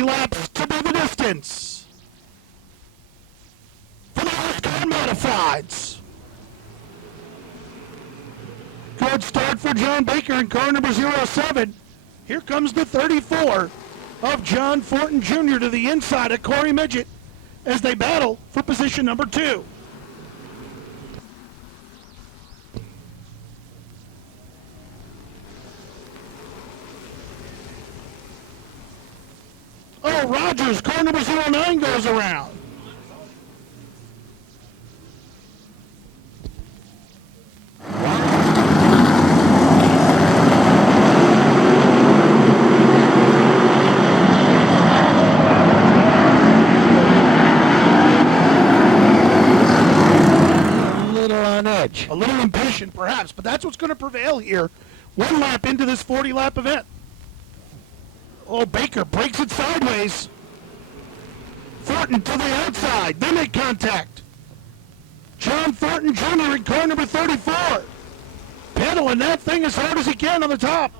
3 laps to be the distance. For the last car modifieds. Good start for John Baker in car number 07. Here comes the 34 of John Fortin Jr. to the inside of Corey Midget as they battle for position number 2. Oh, Rogers, car number 09 goes around. A little impatient, perhaps, but that's what's going to prevail here. 1 lap into this 40-lap event. Oh, Baker breaks it sideways. Fortin to the outside. They make contact. John Fortin Jr. in car number 34. Pedaling that thing as hard as he can on the top.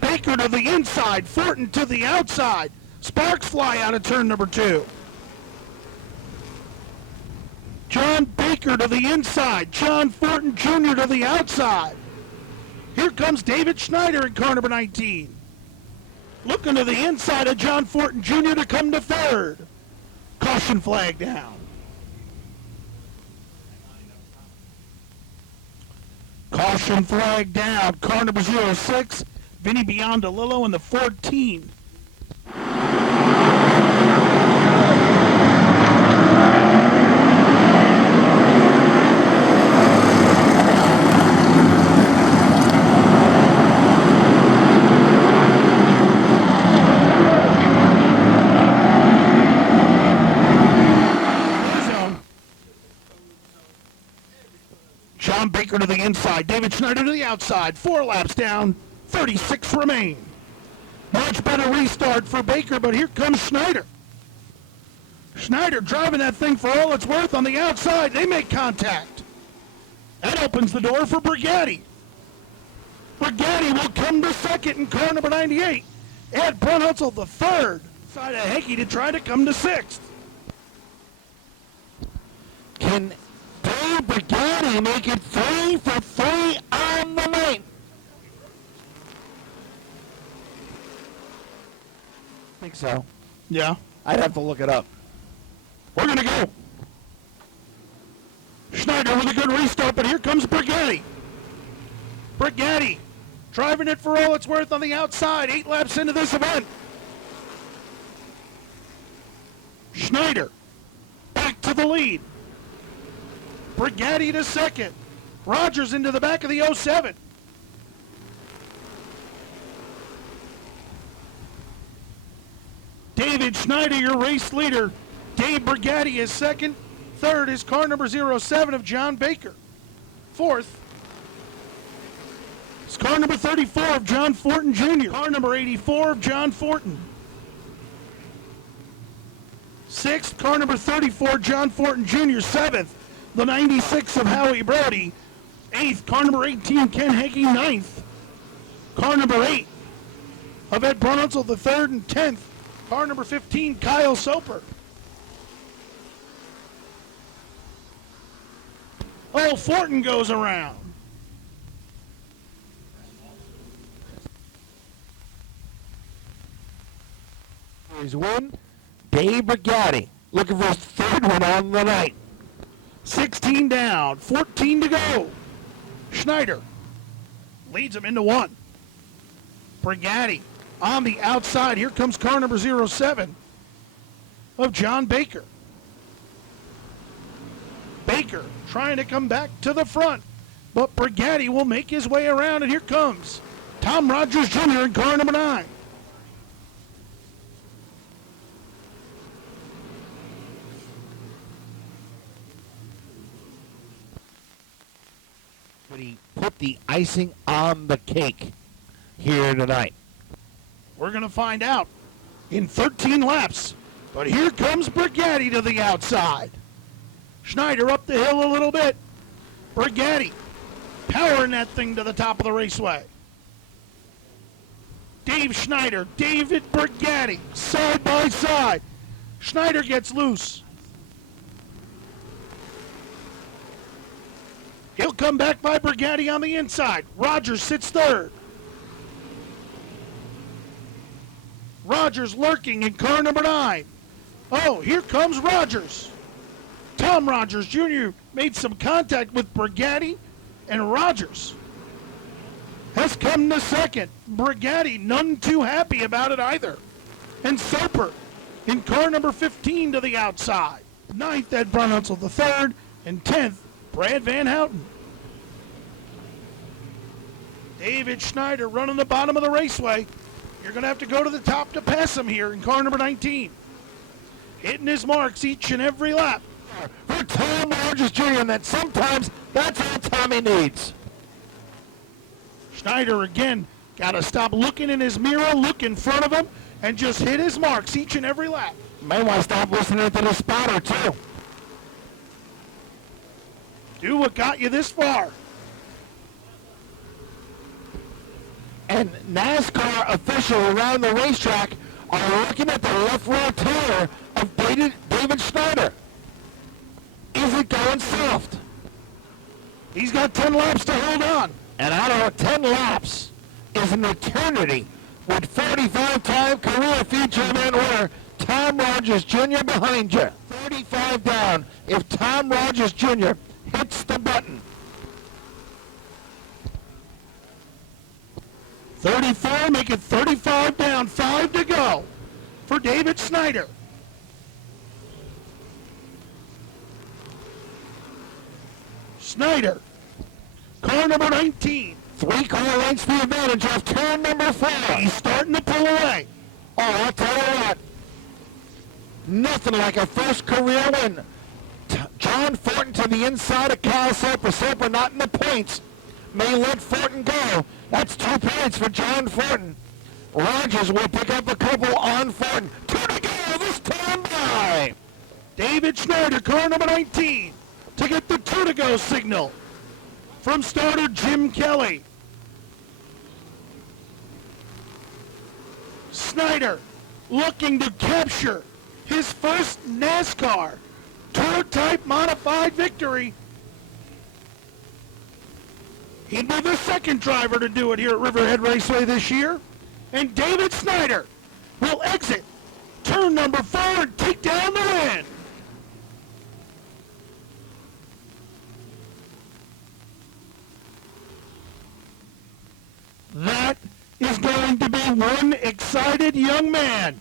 Baker to the inside. Fortin to the outside. Sparks fly out of turn number 2. John Baker to the inside. John Fortin Jr. to the outside. Here comes David Schneider in car number 19. Looking to the inside of John Fortin Jr. to come to 3rd. Caution flag down. Caution flag down. Car number 06, Vinny Biondolillo in the 14. John Baker to the inside, David Schneider to the outside, 4 laps down, 36 remain. Much better restart for Baker, but here comes Schneider. Schneider driving that thing for all it's worth on the outside. They make contact. That opens the door for Brigatti. Brigatti will come to 2nd in car number 98. Ed Brunhutzel the 3rd. Side of Hickey to try to come to 6th. Can Dave Brigatti make it 3 for 3 on the night? I think so. Yeah. I'd have to look it up. We're going to go. Schneider with a good restart, but here comes Brigatti. Brigatti driving it for all it's worth on the outside, 8 laps into this event. Schneider back to the lead. Brigatti to 2nd. Rogers into the back of the 07. David Schneider, your race leader. Dave Brigatti is 2nd. 3rd is car number 07 of John Baker. 4th is car number 34 of John Fortin Jr. Car number 84 of John Fortin. 6th, car number 34, John Fortin Jr. 7th, the 96 of Howie Brody. 8th, car number 18, Ken Hickey. 9th, car number 8 of Ed Brunhutzel the 3rd, and 10th, car number 15, Kyle Soper. Oh, Fortin goes around. Here's one. Dave Brigatti looking for his 3rd one on the night. 16 down, 14 to go. Schneider leads him into 1. Brigatti on the outside. Here comes car number 07 of John Baker. Baker trying to come back to the front, but Brigatti will make his way around, and here comes Tom Rogers Jr. in car number 9. But he put the icing on the cake here tonight. We're going to find out in 13 laps, but here comes Brigatti to the outside. Schneider up the hill a little bit. Brigatti powering that thing to the top of the raceway. Dave Schneider, David Brigatti, side by side. Schneider gets loose. He'll come back by Brigatti on the inside. Rogers sits third. Rogers lurking in car number 9. Oh, here comes Rogers. Tom Rogers Jr. made some contact with Brigatti, and Rogers has come to second. Brigatti none too happy about it either. And Soper in car number 15 to the outside. 9th, Ed Brunhutzel the third, and 10th, Brad Van Houten. David Schneider running the bottom of the raceway. You're going to have to go to the top to pass him here in car number 19. Hitting his marks each and every lap. For Tom Rogers Jr., and that sometimes that's all Tommy needs. Schneider again got to stop looking in his mirror, look in front of him, and just hit his marks each and every lap. May want to stop listening to the spotter, too. Do what got you this far. And NASCAR officials around the racetrack are looking at the left rear tire of David Schneider. Is it going soft? He's got 10 laps to hold on. And I don't know, 10 laps is an eternity with 45-time career feature event winner Tom Rogers Jr. behind you. 35 down if Tom Rogers Jr. hits the button. 34, make it 35 down, 5 to go for David Schneider. Schneider, car number 19. 3 car lengths the advantage off turn number 4. He's starting to pull away. Oh, I'll tell you what. Nothing like a first career win. John Fortin to the inside of Cal Soper. Soper not in the points. May let Fortin go. That's 2 points for John Fortin. Rogers will pick up a couple on Fortin. 2 to go this time by. David Schneider, car number 19, to get the 2 to go signal from starter Jim Kelly. Schneider looking to capture his first NASCAR Tour-type modified victory. He'd be the second driver to do it here at Riverhead Raceway this year. And David Schneider will exit turn number 4 and take down the win. That is going to be one excited young man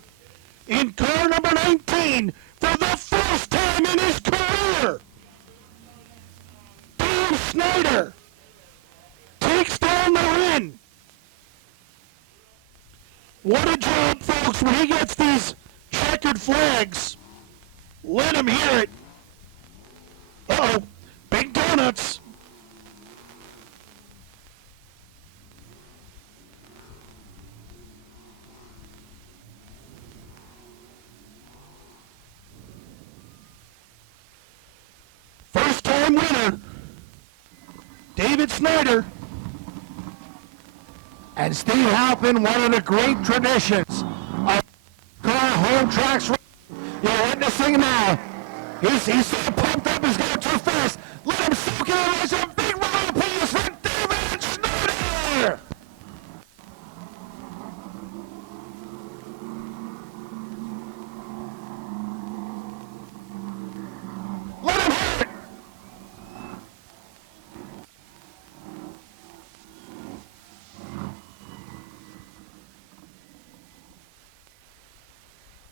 in car number 19 for the first time in his career. Dave Schneider takes down the win. What a job, folks, when he gets these checkered flags. Let him hear it. Uh-oh, big donuts. First time winner, David Schneider. And Steve Halpin, one of the great traditions of car home tracks. You're witnessing now. He's so pumped up, he's going too fast. Let him soak it in. There's a big round of applause for David Schneider. Let him have it.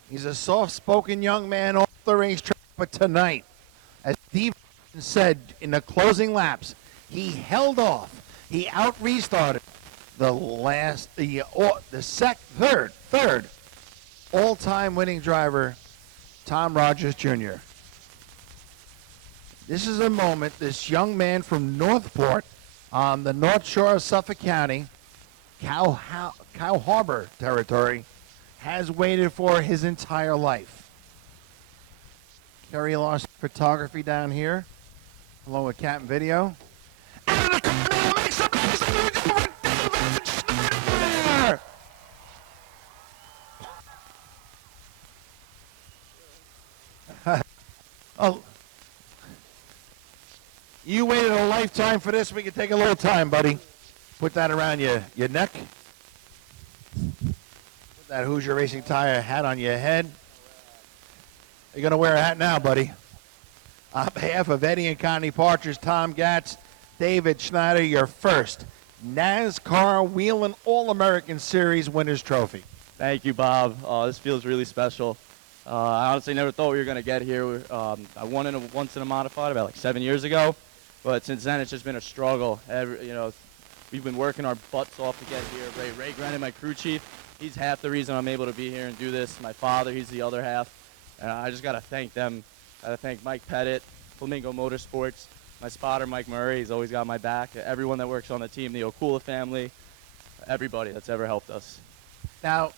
He's a soft-spoken young man off the racetrack, but tonight, as Steve said in the closing laps, he held off. He out-restarted third all-time winning driver, Tom Rogers Jr. This is a moment this young man from Northport on the North Shore of Suffolk County, Cow Harbor territory, has waited for his entire life. Kerry Larson photography down here, along with Cat and Video. And the car now makes a noise over David Schneider! Oh, you waited a lifetime for this. We can take a little time, buddy. Put that around your neck. Put that Hoosier Racing Tire hat on your head. You're going to wear a hat now, buddy. On behalf of Eddie and Connie Partridge, Tom Gatz, David Schneider, your first NASCAR Wheelin' All-American Series Winners Trophy. Thank you, Bob. This feels really special. I honestly never thought we were going to get here. I won once in a modified about like 7 years ago, but since then it's just been a struggle. We've been working our butts off to get here. Ray Grennan, my crew chief, he's half the reason I'm able to be here and do this. My father, he's the other half. And I just got to thank them. I got to thank Mike Pettit, Flamingo Motorsports, my spotter, Mike Murray. He's always got my back. Everyone that works on the team, the Okula family, everybody that's ever helped us. Now,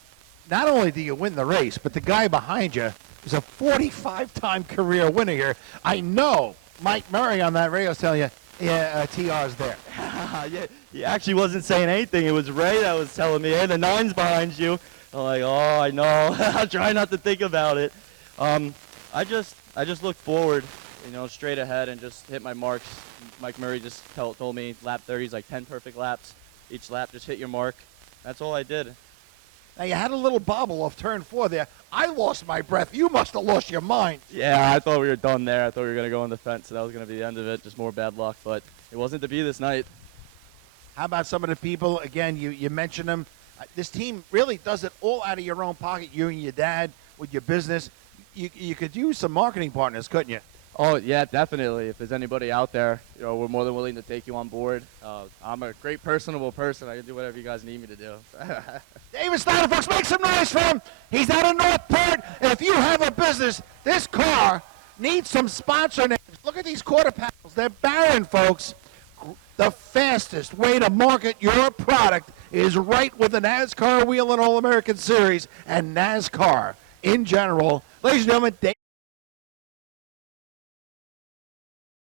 not only do you win the race, but the guy behind you is a 45-time career winner here. I know Mike Murray on that radio is telling you, yeah, TR's there. Yeah, he actually wasn't saying anything. It was Ray that was telling me, hey, the 9's behind you. I'm like, oh, I know. I'll try not to think about it. I just look forward, straight ahead and just hit my marks. Mike Murray just told me lap 30 is like 10 perfect laps. Each lap, just hit your mark. That's all I did. Now, you had a little bobble off turn 4 there. I lost my breath. You must have lost your mind. Yeah, I thought we were done there. I thought we were going to go on the fence, and that was going to be the end of it. Just more bad luck, but it wasn't to be this night. How about some of the people? Again, you mentioned them. This team really does it all out of your own pocket, you and your dad, with your business. You could use some marketing partners, couldn't you? Oh, yeah, definitely. If there's anybody out there, we're more than willing to take you on board. I'm a great, personable person. I can do whatever you guys need me to do. David Snyder, folks, make some noise for him. He's out of Northport. And if you have a business, this car needs some sponsor names. Look at these quarter panels. They're barren, folks. The fastest way to market your product is right with the NASCAR Wheelin' All-American Series and NASCAR in general. Ladies and gentlemen,